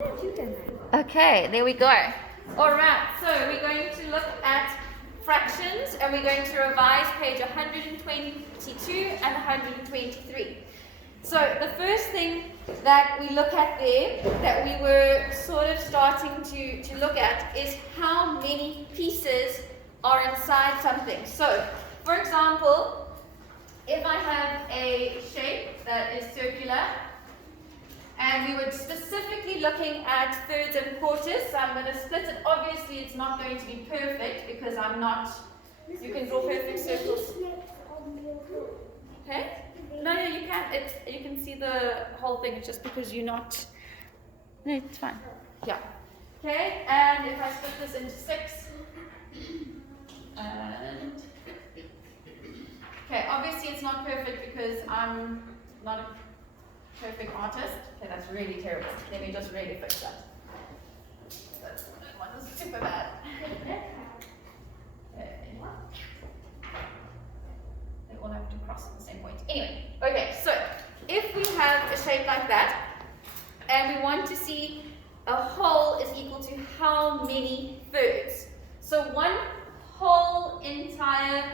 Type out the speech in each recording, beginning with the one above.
Okay, there we go. All right, so we're going to look at fractions and we're going to revise page 122 and 123. So the first thing that we look at there, that we were sort of starting to look at, is how many pieces are inside something. So, for example, if I have a shape that is circular, and we were specifically looking at thirds and quarters, so I'm going to split it. Obviously, it's not going to be perfect because I'm not, you can draw perfect circles. Okay? No, you can't. You can see the whole thing. It's just because you're not, no, it's fine. Yeah. Okay, and if I split this into 6, and, okay, obviously it's not perfect because I'm not a perfect artist. Okay, that's really terrible. Let me just really fix that. That one was super bad. Okay. They all have to cross at the same point. Anyway, okay, so if we have a shape like that, and we want to see a whole is equal to how many thirds. So one whole entire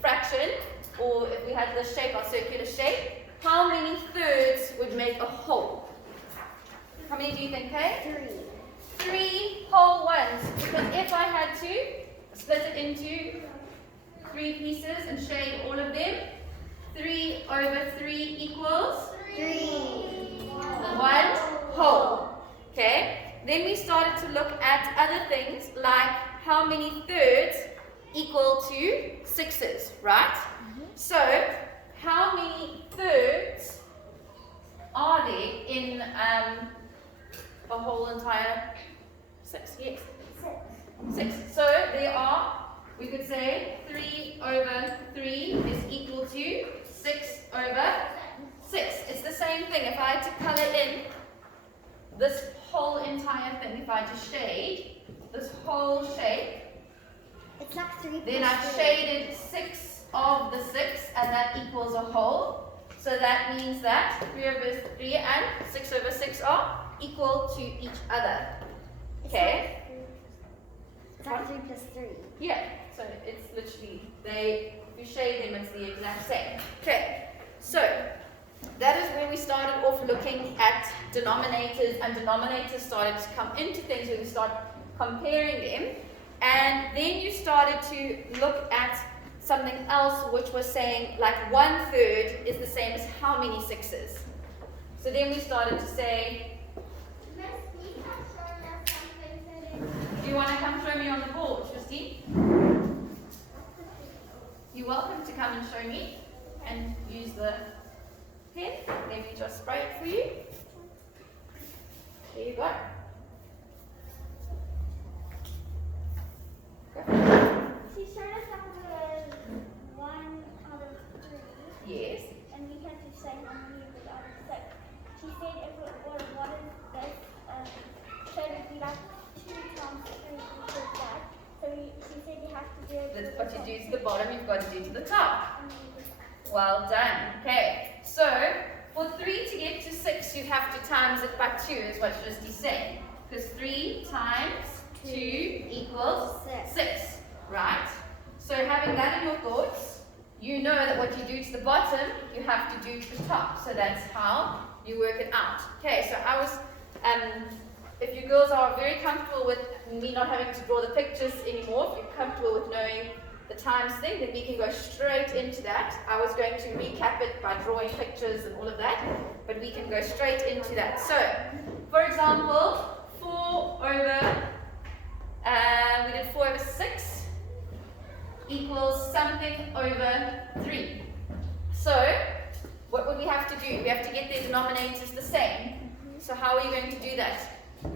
fraction, or if we had the shape, our circular shape, how many thirds would make a whole? How many do you think, Kay? 3. 3 whole ones. Because if I had to split it into 3 pieces and shade all of them, 3 over 3 equals 3. 1 whole. Okay? Then we started to look at other things like how many thirds equal to 6s, right? So, how many thirds are there in a whole entire 6? Yes. 6. So there are, we could say 3 over 3 is equal to 6 over 6. It's the same thing. If I had to color in this whole entire thing, if I just shade this whole shape, it's like 3 then I've shaded 6 of the 6, and that equals a whole. So that means that 3 over 3 and 6 over 6 are equal to each other. Okay? It's like 3 plus 3. Yeah, so it's literally, if you shade them, it's the exact same. Okay, so that is where we started off looking at denominators, and denominators started to come into things where we start comparing them. And then you started to look at something else, which was saying like 1/3 is the same as how many 6s. So then we started to say, do you want to come show me on the board, Christine? You're welcome to come and show me and use the pen. Let me just spray it for you. There you go. She showed us how to 1 out of 3. Yes. And we had to say how many of it out of 6. She said if it was what is this, so it would be like 2 times 3 equals that. So she said you have to do it. That's what you do to the bottom, you've got to do to the top. Well done. Okay. So for 3 to get to 6, you have to times it by 2, is what Christy said. Because 3 times 2 equals 6. Right? So having that in your thoughts, you know that what you do to the bottom, you have to do to the top. So that's how you work it out. Okay, so I was, if you girls are very comfortable with me not having to draw the pictures anymore, if you're comfortable with knowing the times thing, then we can go straight into that. I was going to recap it by drawing pictures and all of that, but we can go straight into that. So, for example, 4 over, we did 4 over 6. Equals something over 3. So, what would we have to do? We have to get their denominators the same. So how are you going to do that? I'm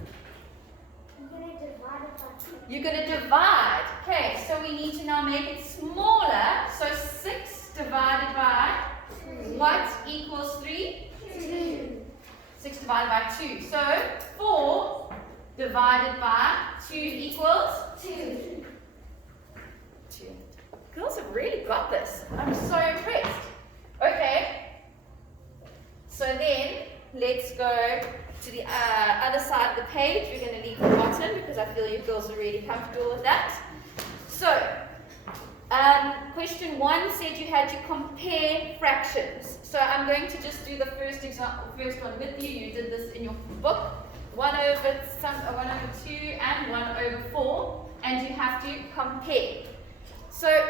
going to divide it by 2. You're going to divide. Okay, so we need to now make it smaller. So 6 divided by 2. what equals 3? 2. 6 divided by 2. So 4 divided by 2 equals 2. 2. Girls have really got this. I'm so impressed. Okay. So then, let's go to the other side of the page. We're going to leave the bottom because I feel you girls are really comfortable with that. So, question 1 said you had to compare fractions. So I'm going to just do the first one with you. You did this in your book. 1 over 2 and 1 over 4, and you have to compare. So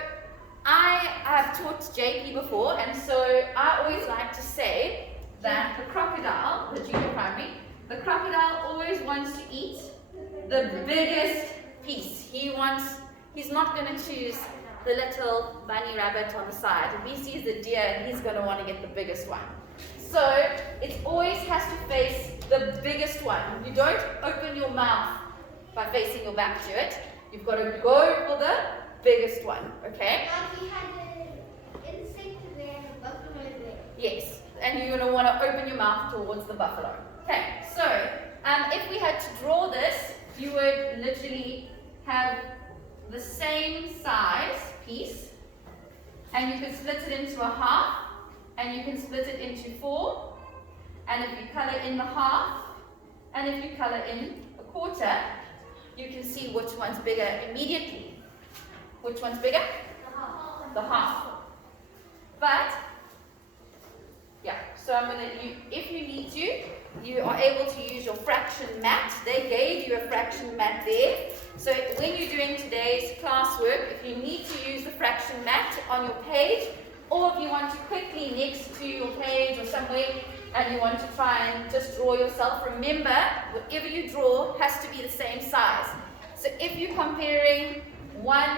I have taught JP before, and so I always like to say that the crocodile, the junior primary, the crocodile always wants to eat the biggest piece. He's not going to choose the little bunny rabbit on the side. If he sees the deer, he's going to want to get the biggest one. So it always has to face the biggest one. You don't open your mouth by facing your back to it. You've got to go for the biggest one, okay? He had an insect there and a buffalo there. Yes, and you're going to want to open your mouth towards the buffalo. Okay, so if we had to draw this, you would literally have the same size piece, and you can split it into a half, and you can split it into 4, and if you color in the half, and if you color in a quarter, you can see which one's bigger immediately. Which one's bigger? The half. But, yeah, so I'm going to, if you need to, you are able to use your fraction mat. They gave you a fraction mat there. So when you're doing today's classwork, if you need to use the fraction mat on your page, or if you want to quickly next to your page or somewhere and you want to try and just draw yourself, remember, whatever you draw has to be the same size. So if you're comparing 1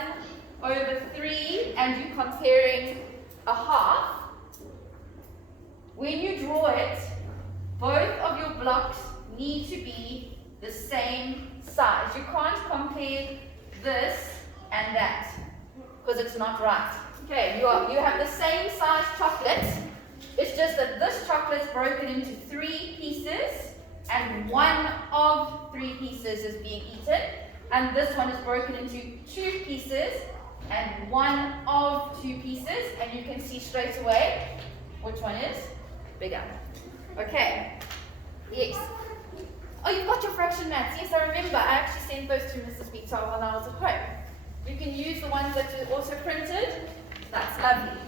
over 3 and you're comparing a half, when you draw it, both of your blocks need to be the same size. You can't compare this and that because it's not right. Okay, you have the same size chocolate. It's just that this chocolate's broken into 3 pieces and 1 of 3 pieces is being eaten. And this one is broken into 2 pieces and 1 of 2 pieces. And you can see straight away which one is bigger. Okay. Yes. Oh, you've got your fraction mats. Yes, I remember. I actually sent those to Mrs. Pizza when I was at home. You can use the ones that are also printed. That's lovely.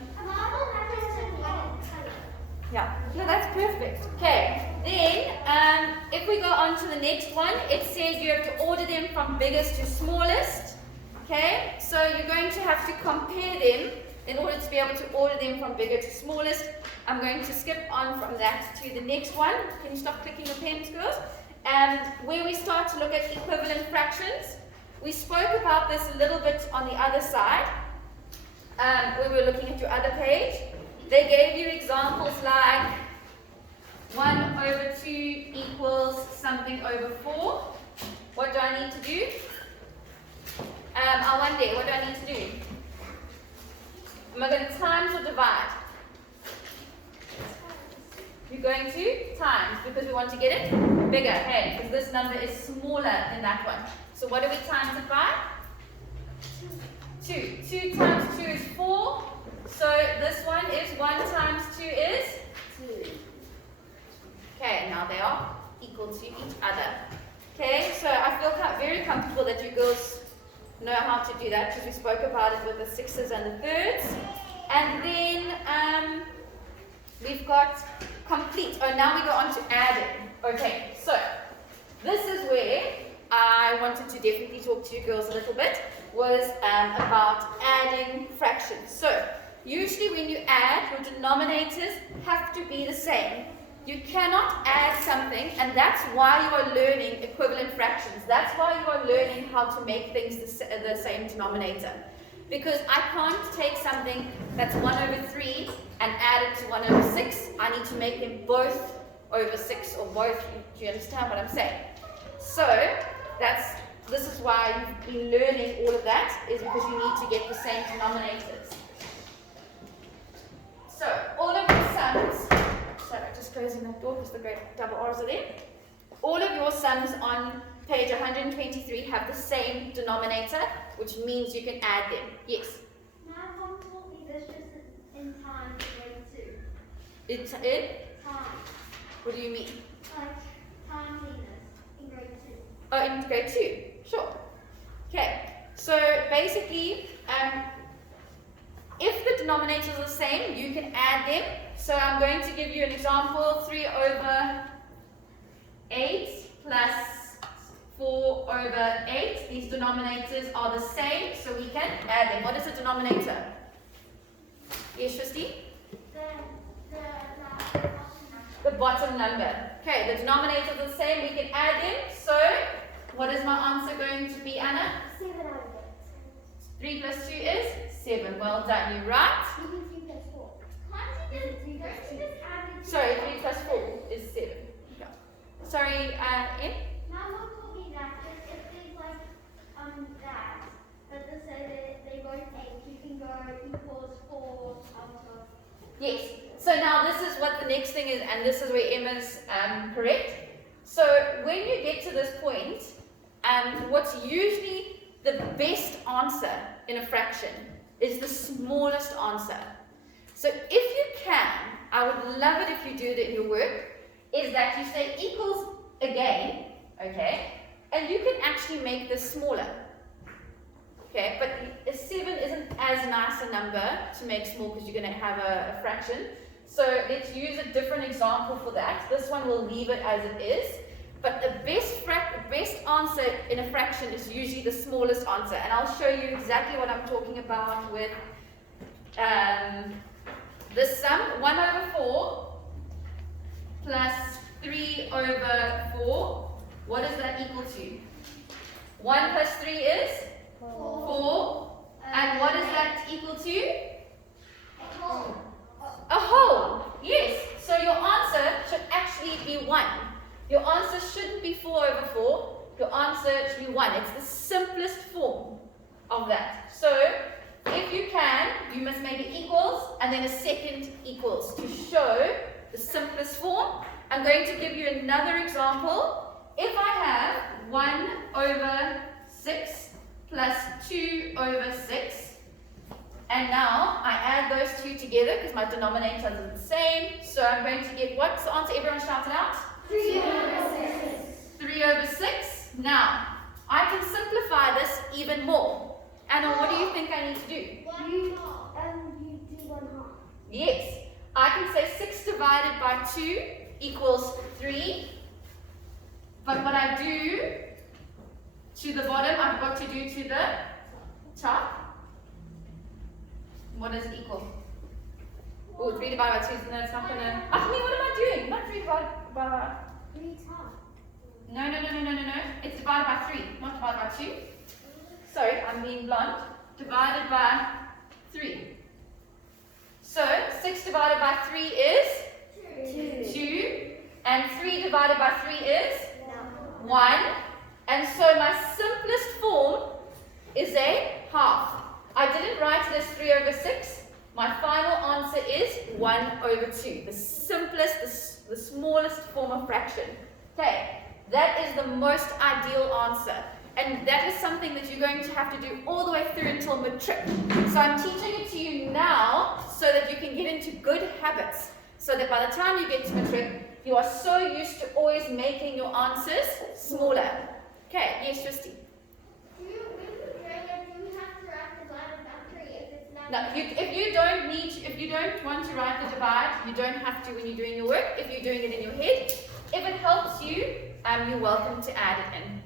Yeah, no, that's perfect. Okay, then if we go on to the next one, it says you have to order them from biggest to smallest. Okay, so you're going to have to compare them in order to be able to order them from bigger to smallest. I'm going to skip on from that to the next one. Can you stop clicking your pens, girls? Where we start to look at equivalent fractions. We spoke about this a little bit on the other side. We were looking at your other page. They gave you examples like 1 over 2 equals something over 4. What do I need to do? One day, what do I need to do? Am I going to times or divide? You're going to times because we want to get it bigger, hey, because this number is smaller than that one. So what do we times it by? 2. 2 times 2 is 4. So this one is 1 times 2 is 2. Okay, now they are equal to each other. Okay, so I feel very comfortable that you girls know how to do that because we spoke about it with the 6s and the 3rds. And then we've got complete. Oh, now we go on to adding. Okay, so this is where I wanted to definitely talk to you girls a little bit, was about adding fractions. So usually when you add, your denominators have to be the same. You cannot add something, and that's why you are learning equivalent fractions. That's why you are learning how to make things the same denominator. Because I can't take something that's 1 over 3 and add it to 1 over 6. I need to make them both over 6 or both. Do you understand what I'm saying? So this is why you've been learning all of that, is because you need to get the same denominators. So all of your sums, sorry, just closing that door because the great double R's are there. All of your sums on page 123 have the same denominator, which means you can add them. Yes? My mom taught me this just in time grade 2. It's in? Time. What do you mean? Like time Oh, in grade 2. Sure. Okay. So basically, if the denominators are the same, you can add them. So I'm going to give you an example. 3 over 8 plus 4 over 8. These denominators are the same, so we can add them. What is the denominator? Yes, Shristi? The bottom number. Okay, the denominators are the same. We can add them. So, what is my answer going to be, Anna? 7 out of 8. 3 plus 2 is 7. Well done. You're right. Even 3 plus 4. Can't you just add it? Sorry, 3 plus 4 is 7. Yeah. Sorry, M? Now what will be that? If there's like that, but let's say they both 8, you can go equals 4 out of. Yes. So now this is what the next thing is, and this is where Emma's correct. So when you get to this point, what's usually the best answer in a fraction is the smallest answer. So if you can, I would love it if you do it in your work, is that you say equals again, okay, and you can actually make this smaller. Okay, but a 7 isn't as nice a number to make small because you're going to have a fraction. So let's use a different example for that. This one we'll leave it as it is. But the best answer in a fraction is usually the smallest answer. And I'll show you exactly what I'm talking about with this sum. 1 over 4 plus 3 over 4. What does that equal to? 1 plus 3 is? 4. And what is that equal to? A whole. Yes. So your answer should actually be 1. Your answer shouldn't be 4 over 4. Your answer should be 1. It's the simplest form of that. So if you can, you must make it equals and then a second equals to show the simplest form. I'm going to give you another example. If I have 1 over 6 plus 2 over 6, and now I add those two together because my denominators are the same. So I'm going to get, what's the answer? Everyone shout it out. 3 over 6. 3 over 6. Now, I can simplify this even more. Anna, what do you think I need to do? You do 1 half. Yes. I can say 6 divided by 2 equals 3. But what I do to the bottom, I've got to do to the top. What does it equal? Oh, 3 divided by 2, no, it's not going to... Achni, what am I doing? Not 3 divided by... 3 top. No. It's divided by 3, not divided by 2. Sorry, I'm being blunt. Divided by 3. So, 6 divided by 3 is? 2. And 3 divided by 3 is? 1. And so my simplest form is a half. I didn't write it as 3 over 6. My final answer is 1 over 2. The simplest, the smallest form of fraction. Okay, that is the most ideal answer. And that is something that you're going to have to do all the way through until matric. So I'm teaching it to you now so that you can get into good habits. So that by the time you get to matric, you are so used to always making your answers smaller. Okay, yes, Christy. No, if you don't want to write the divide, you don't have to when you're doing your work. If you're doing it in your head, if it helps you, you're welcome to add it in.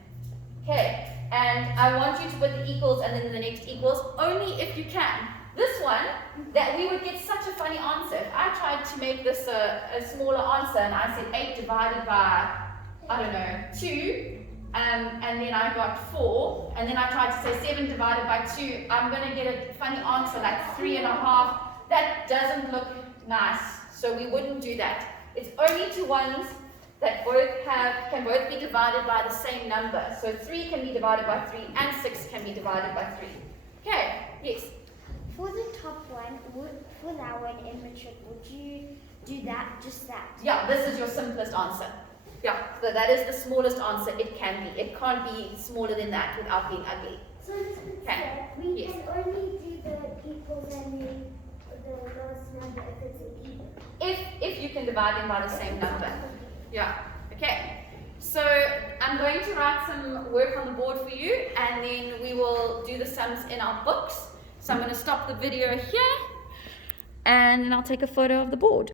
Okay, and I want you to put the equals and then the next equals only if you can. This one, that we would get such a funny answer. If I tried to make this a smaller answer and I said 8 divided by, I don't know, 2, and then I got 4, and then I tried to say 7 divided by 2, I'm going to get a funny answer like 3.5. That doesn't look nice, so we wouldn't do that. It's only to ones that can both be divided by the same number. So 3 can be divided by 3 and 6 can be divided by 3. Okay, yes? For the top one, for that one in matric, would you do that, just that? Yeah, this is your simplest answer. Yeah, so that is the smallest answer it can be. It can't be smaller than that without being ugly. So instead, we can only do the equals and the lowest number if it's an even. If you can divide them by the same number. Yeah, okay. So I'm going going to write some work on the board for you, and then we will do the sums in our books. So I'm going to stop the video here, and then I'll take a photo of the board.